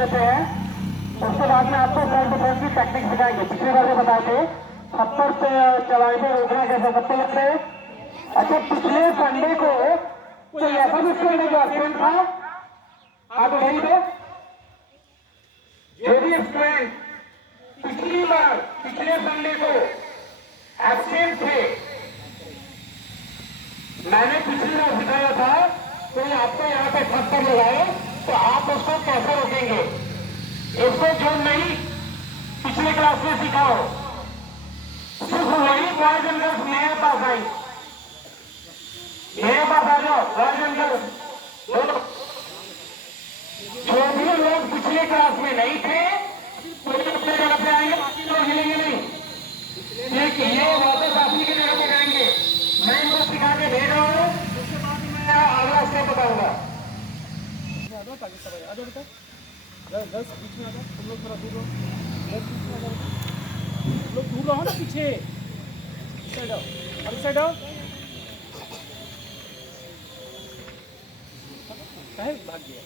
लेते हैं, उसके बाद में आपको सेल्फ डिफेंस की टेक्निक सिखाएंगे। पिछली बार जो बताए थे थप्पड़ पे चलाने पे रोकना कैसे सबसे लगते हैं। अच्छा, पिछले संडे को कोई ऐसा भी स्टूडेंट जो एब्सेंट था, आप वही थे। जो भी स्टूडेंट पिछले संडे को एब्सेंट थे, मैंने पिछली बार सिखाया था, कोई आपको यहाँ पे थप्पड़ लगाए तो आप उसको कैसे रोकेंगे। इसको जो नहीं पिछले क्लास में सिखाओ, सिर्फ वही बॉयज एंड गर्ल्स मेरे पास आई, मेरे पास आ जाओ बॉयज एंड गर्ल्स। जो भी लोग पिछले क्लास में नहीं थे कोई अपने जगह पे आएंगे, बाकी लोग हिलेंगे नहीं। ठीक, ये वापस आप ही की जगह पे जाएंगे। मैं इनको सिखा के भेज रहा हूँ, उसके बाद मैं अगला स्टेप बताऊंगा। दस बीच में आ जाओ, तुम लोग थोड़ा दूर रहो। 10 बीच में आ जाओ, तुम लोग दूर रहो ना, पीछे साइड आओ, अभी साइड आओ। कहे भाग गया,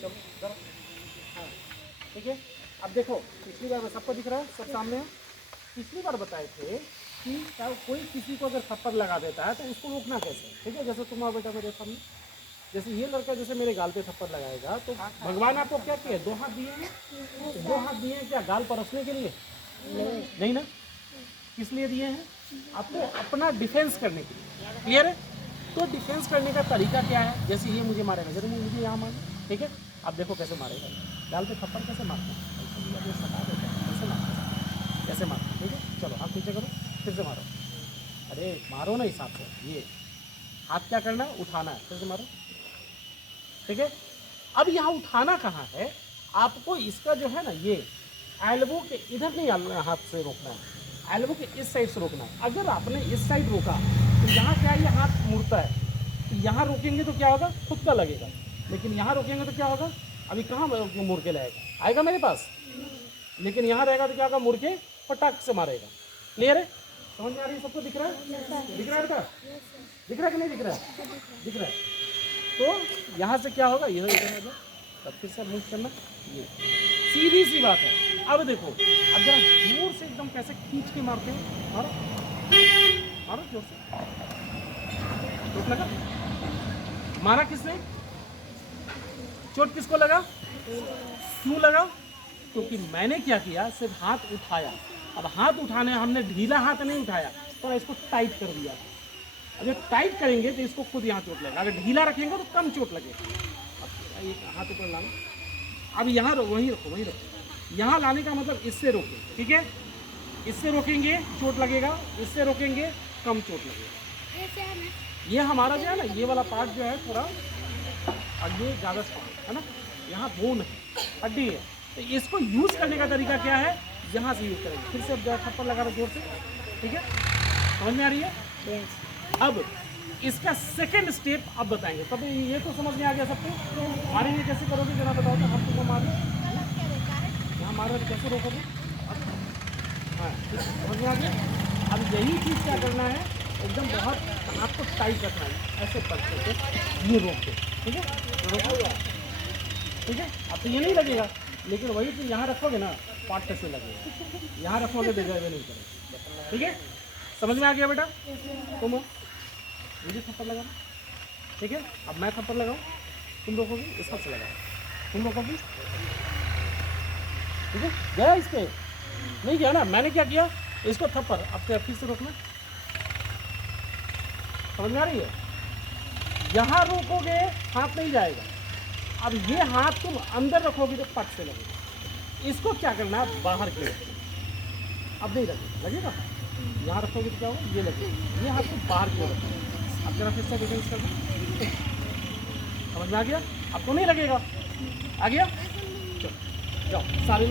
चलो जरा। हाँ ठीक है, अब देखो पिछली बार सबको दिख रहा है, सब सामने है। पिछली बार बताए थे कि कोई किसी को अगर थप्पड़ लगा देता है तो उसको रोकना कैसे। ठीक है, जैसे तुम आओ बेटा मेरे सामने, जैसे ये लड़का जैसे मेरे गाल पे थप्पड़ लगाएगा तो भगवान आपको क्या किया, 2 हाथ दिए हैं। 2 हाथ दिए हैं क्या गाल परसने के लिए? नहीं ना, किस लिए दिए हैं? आपको अपना डिफेंस करने के लिए। क्लियर है? तो डिफेंस करने का तरीका क्या है? जैसे ये मुझे मारेगा, जरूर मुझे यहाँ मारे, ठीक है। आप देखो कैसे मारेगा, गाल पे थप्पड़ कैसे मारते हैं, कैसे मारते हैं, कैसे मारते हैं। ठीक है, चलो हाथ नीचे करो, फिर से मारो। अरे मारो ना हिसाब से, ये हाथ क्या करना है, उठाना है, फिर से मारो। ठीक है, अब यहाँ उठाना कहाँ है आपको, इसका जो है ना ये एल्बो के इधर नहीं हाथ से रोकना है, एल्बो के इस साइड से रोकना है। अगर आपने इस साइड रोका तो यहाँ क्या ये हाथ मुड़ता है, तो यहाँ रोकेंगे तो क्या होगा, खुद का लगेगा। लेकिन यहाँ रोकेंगे तो क्या होगा, अभी कहाँ मुड़ के लाएगा, आएगा मेरे पास। लेकिन यहाँ रहेगा तो क्या होगा, मुड़ के फटाक से मारेगा। क्लियर है? समझ में आ रही है सबको? दिख रहा है? दिख रहा है बेटा? दिख रहा है कि नहीं दिख रहा है? दिख रहा है। तो यहाँ से क्या होगा, ये इधर होगा, तब फिर से मूव करना, ये सीधी सी बात है। अब देखो, अब जरा जोर से एकदम कैसे खींच के मारते हैं, मारो मारो जोर से। चोट लगा? मारा किसने? चोट किसको लगा? क्यों लगा? क्योंकि मैंने क्या किया, सिर्फ हाथ उठाया। अब हाथ उठाने हमने ढीला हाथ नहीं उठाया, तो इसको टाइट कर दिया। अगर टाइट करेंगे तो इसको खुद यहाँ चोट लगेगा, अगर ढीला रखेंगे तो कम चोट लगेगा। अब एक हाथ ऊपर लाना, अब यहाँ वहीं रखो, वहीं रखो। यहाँ लाने का मतलब इससे रोकें, ठीक है। इससे रोकेंगे चोट लगेगा, इससे रोकेंगे कम चोट लगेगा। ये हमारा जो है ना, ये वाला पार्ट जो है पूरा आगे ज़्यादा स्ट्रॉन्ग है ना, यहाँ बोन है, हड्डी है। तो इसको यूज़ करने का तरीका क्या है, यहाँ से यूज़ करेंगे। फिर से अब थप्पड़ लगा दो जोर से, ठीक है। समझ में आ रही है? अब इसका सेकंड स्टेप अब बताएंगे। तब ये तो समझ में आ गया सबको। मारेंगे कैसे करोगे जरा बताओ तो, हम तुमको मार यहाँ मारो कैसे रोकोगे? हाँ समझ में आ गया। अब यही चीज़ क्या करना है, एकदम बहुत आपको टाइट रखना है, ऐसे पकड़ के ये रोक के, ठीक है। ठीक है, अब तो ये नहीं लगेगा, लेकिन वही चीज़ यहाँ रखोगे ना, पार्ट से लगेगा। यहाँ रखोगे तो जगह नहीं करेगा, ठीक है। समझ में आ गया बेटा? तुम मुझे थप्पड़ लगाना, ठीक है। अब मैं थप्पड़ लगाऊं, तुम रोकोगे, इस हाथ से लगाओ, तुम रोकोगे, ठीक है। गया इस पे नहीं गया ना, मैंने क्या किया, इसको थप्पड़, अब फिर से रोकना। समझ में आ रही है? यहाँ रोकोगे हाथ नहीं जाएगा। अब ये हाथ तुम अंदर रखोगे तो पट से लगेगा। इसको क्या करना है, बाहर की अब नहीं लगेगा, लगेगा यहाँ रखोगे तो क्या होगा, ये लगेगा। ये हाथ को बाहर की ओर रखोगे। अब जरा फिर से डिफेंस कर दो, समझ में आ गया? अब तो नहीं लगेगा, आ गया? चलो जाओ सारे लोग।